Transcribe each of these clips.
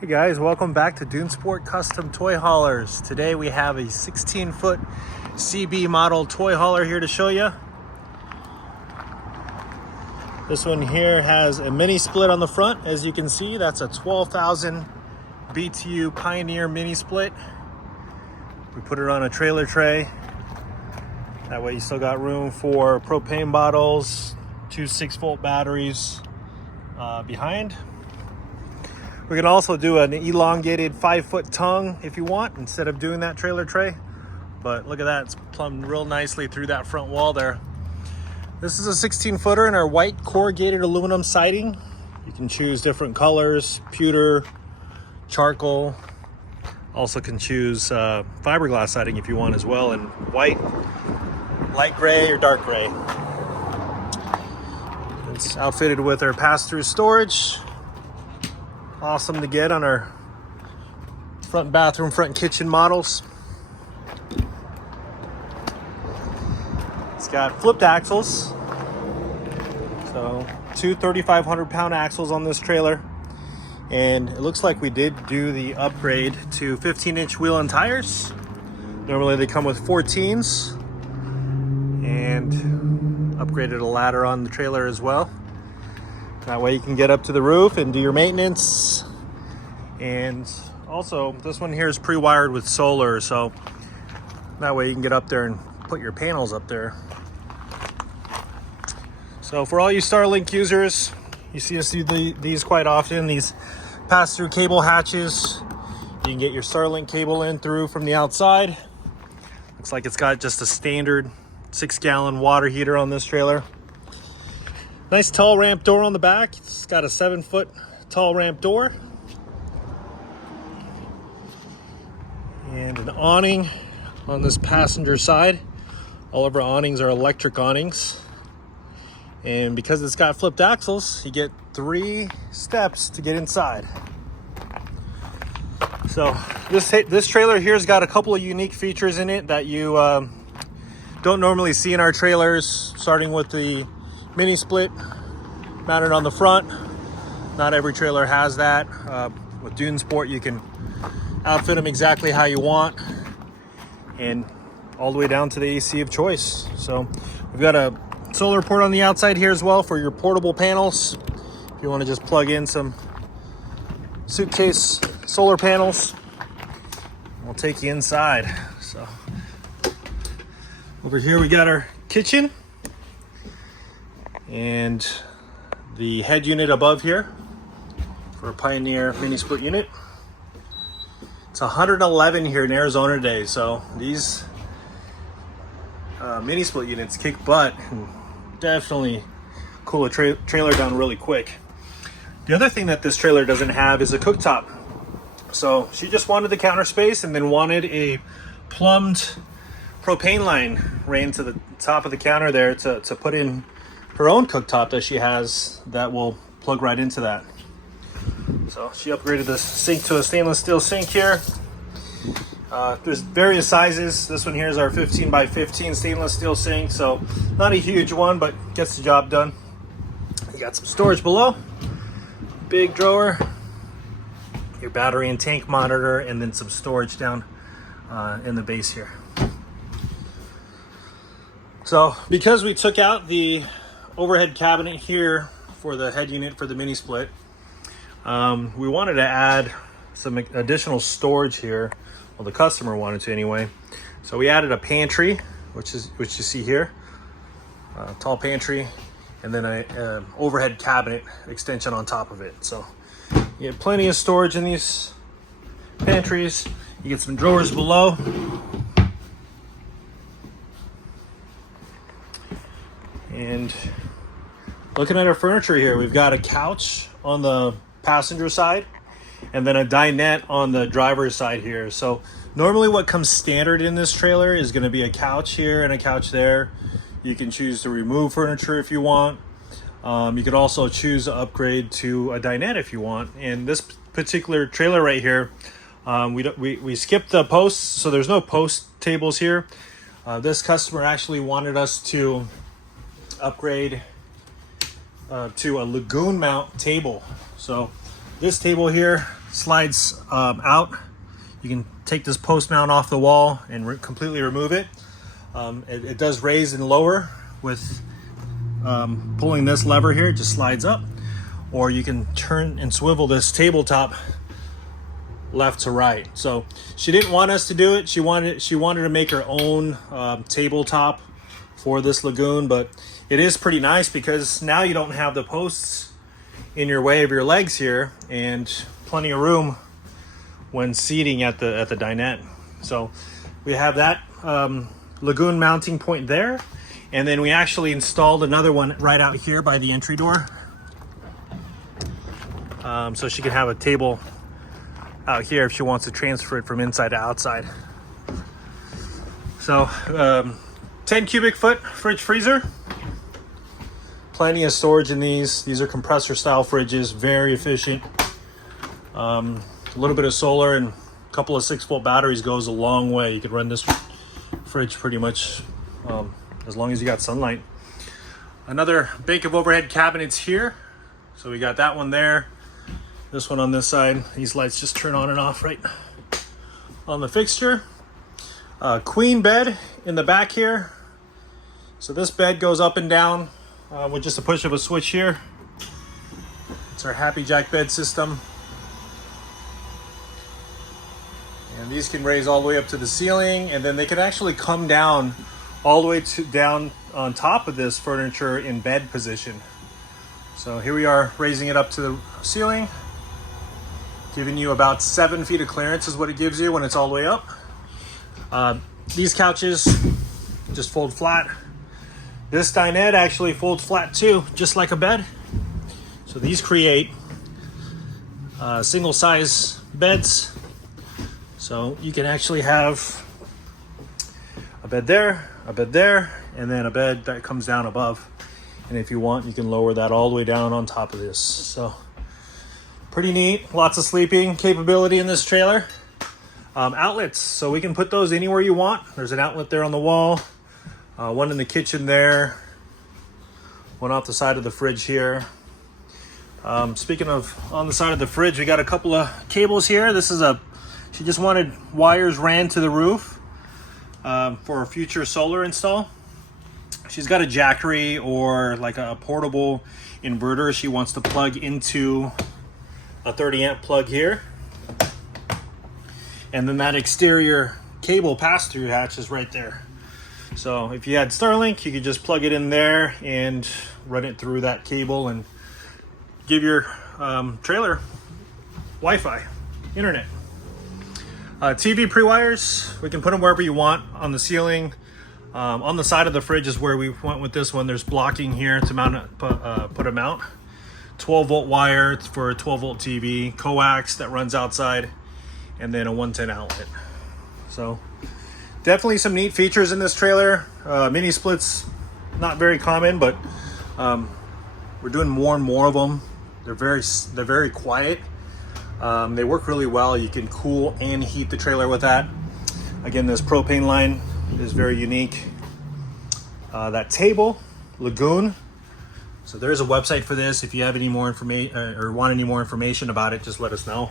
Hey guys, welcome back to Dune Sport Custom Toy Haulers. Today we have a 16-foot CB model toy hauler here to show you. This one here has a mini split on the front. As you can see, that's a 12,000 BTU Pioneer mini split. We put it on a trailer tray. That way you still got room for propane bottles, two 6-volt batteries behind. We can also do an elongated 5-foot tongue if you want, instead of doing that trailer tray. But look at that, it's plumbed real nicely through that front wall there. This is a 16-footer in our white corrugated aluminum siding. You can choose different colors, pewter, charcoal. Also can choose fiberglass siding if you want as well, in white, light gray, or dark gray. It's outfitted with our pass-through storage. Awesome to get on our front bathroom, front kitchen models. It's got flipped axles. So two 3,500 pound axles on this trailer. And it looks like we did do the upgrade to 15-inch wheel and tires. Normally they come with 14s. And upgraded a ladder on the trailer as well. That way you can get up to the roof and do your maintenance. And also this one here is pre-wired with solar, so that way you can get up there and put your panels up there. So for all you Starlink users, you see us do these quite often, these pass-through cable hatches. You can get your Starlink cable in through from the outside. Looks like it's got just a standard 6-gallon water heater on this trailer. Nice tall ramp door on the back. It's got a 7-foot tall ramp door. And an awning on this passenger side. All of our awnings are electric awnings. And because it's got flipped axles, you get 3 steps to get inside. So this trailer here's got a couple of unique features in it that you don't normally see in our trailers, starting with the mini split mounted on the front. Not every trailer has that. With Dune Sport, you can outfit them exactly how you want, and all the way down to the AC of choice. So we've got a solar port on the outside here as well for your portable panels. If you want to just plug in some suitcase solar panels, we'll take you inside. So over here we got our kitchen and the head unit above here for a Pioneer mini split unit. It's 111 here in Arizona today, so these mini split units kick butt and definitely cool a trailer down really quick. The other thing that this trailer doesn't have is a cooktop. So she just wanted the counter space and then wanted a plumbed propane line ran to the top of the counter there to put in her own cooktop that she has that will plug right into that. So she upgraded the sink to a stainless steel sink here. There's various sizes. This one here is our 15 by 15 stainless steel sink, so not a huge one, but gets the job done. You got some storage below, big drawer, your battery and tank monitor, and then some storage down in the base here. So because we took out the overhead cabinet here for the head unit for the mini split, we wanted to add some additional storage here. Well, the customer wanted to anyway. So we added a pantry, which you see here, a tall pantry, and then a overhead cabinet extension on top of it. So you get plenty of storage in these pantries. You get some drawers below. And looking at our furniture here, we've got a couch on the passenger side and then a dinette on the driver's side here. So normally what comes standard in this trailer is going to be a couch here and a couch there. You can choose to remove furniture if you want. You could also choose to upgrade to a dinette if you want. And this particular trailer right here, we skipped the posts, so there's no post tables here. This customer actually wanted us to upgrade to a lagoon mount table. So this table here slides out. You can take this post mount off the wall and completely remove it. It does raise and lower with pulling this lever here. It just slides up, or you can turn and swivel this tabletop left to right. So she didn't want us to do it. She wanted to make her own tabletop for this lagoon, but it is pretty nice because now you don't have the posts in your way of your legs here, and plenty of room when seating at the dinette. So we have that lagoon mounting point there, and then we actually installed another one right out here by the entry door, so she can have a table out here if she wants to transfer it from inside to outside. So 10 cubic foot fridge freezer, plenty of storage in these. These are compressor style fridges, very efficient. A little bit of solar and a couple of 6-volt batteries goes a long way. You could run this fridge pretty much as long as you got sunlight. Another bank of overhead cabinets here. So we got that one there, this one on this side. These lights just turn on and off right on the fixture. Queen bed in the back here. So this bed goes up and down with just a push of a switch here. It's our Happy Jack bed system. And these can raise all the way up to the ceiling, and then they can actually come down all the way down on top of this furniture in bed position. So here we are raising it up to the ceiling, giving you about 7 feet of clearance is what it gives you when it's all the way up. These couches just fold flat. This dinette actually folds flat too, just like a bed. So these create single size beds. So you can actually have a bed there, and then a bed that comes down above. And if you want, you can lower that all the way down on top of this. So pretty neat. Lots of sleeping capability in this trailer. Outlets, so we can put those anywhere you want. There's an outlet there on the wall, one in the kitchen there, one off the side of the fridge here. Speaking of on the side of the fridge, we got a couple of cables here. She just wanted wires ran to the roof for a future solar install. She's got a Jackery or like a portable inverter she wants to plug into a 30 amp plug here. And then that exterior cable pass-through hatch is right there. So if you had Starlink, you could just plug it in there and run it through that cable and give your trailer Wi-Fi, internet. TV pre-wires, we can put them wherever you want on the ceiling. On the side of the fridge is where we went with this one. There's blocking here to put a mount. 12-volt wire for a 12-volt TV, coax that runs outside, and then a 110 outlet. So definitely some neat features in this trailer. Mini splits, not very common, but we're doing more and more of them. They're very quiet. They work really well. You can cool and heat the trailer with that. Again, this propane line is very unique. That table, Lagoon. So there's a website for this. If you have any more information or want any more information about it, just let us know.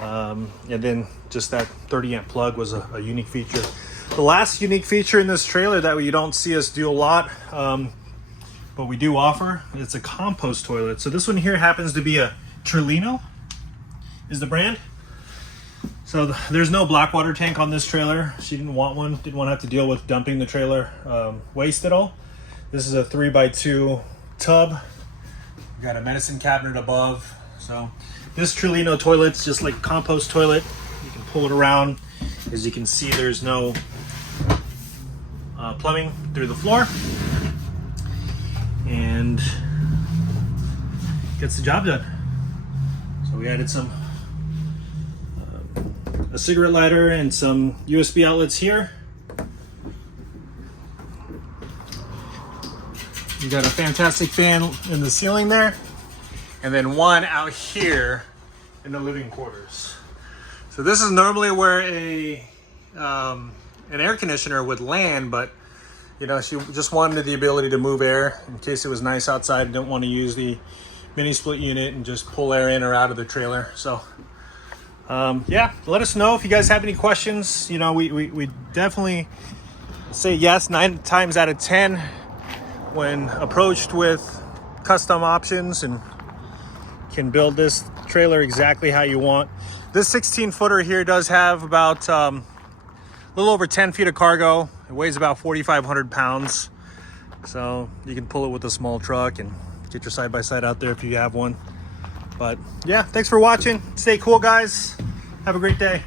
And then just that 30 amp plug was a unique feature. The last unique feature in this trailer that you don't see us do a lot, but we do offer, it's a compost toilet. So this one here happens to be a Trilino, is the brand. So there's no black water tank on this trailer. She didn't want one, didn't want to have to deal with dumping the trailer waste at all. This is a 3x2 tub. We got a medicine cabinet above. So this Trilino toilet's just like a compost toilet. You can pull it around. As you can see, there's no plumbing through the floor, and gets the job done. So we added a cigarette lighter and some USB outlets here. You got a fantastic fan in the ceiling there, and then one out here in the living quarters. So this is normally where an air conditioner would land, but you know, she just wanted the ability to move air in case it was nice outside. Didn't want to use the mini split unit and just pull air in or out of the trailer. So Yeah, let us know if you guys have any questions. You know, we definitely say yes 9 times out of 10 when approached with custom options, and can build this trailer exactly how you want. This 16 footer here does have about a little over 10 feet of cargo. It weighs about 4,500 pounds. So you can pull it with a small truck and get your side-by-side out there if you have one. But yeah, thanks for watching. Stay cool, guys. Have a great day.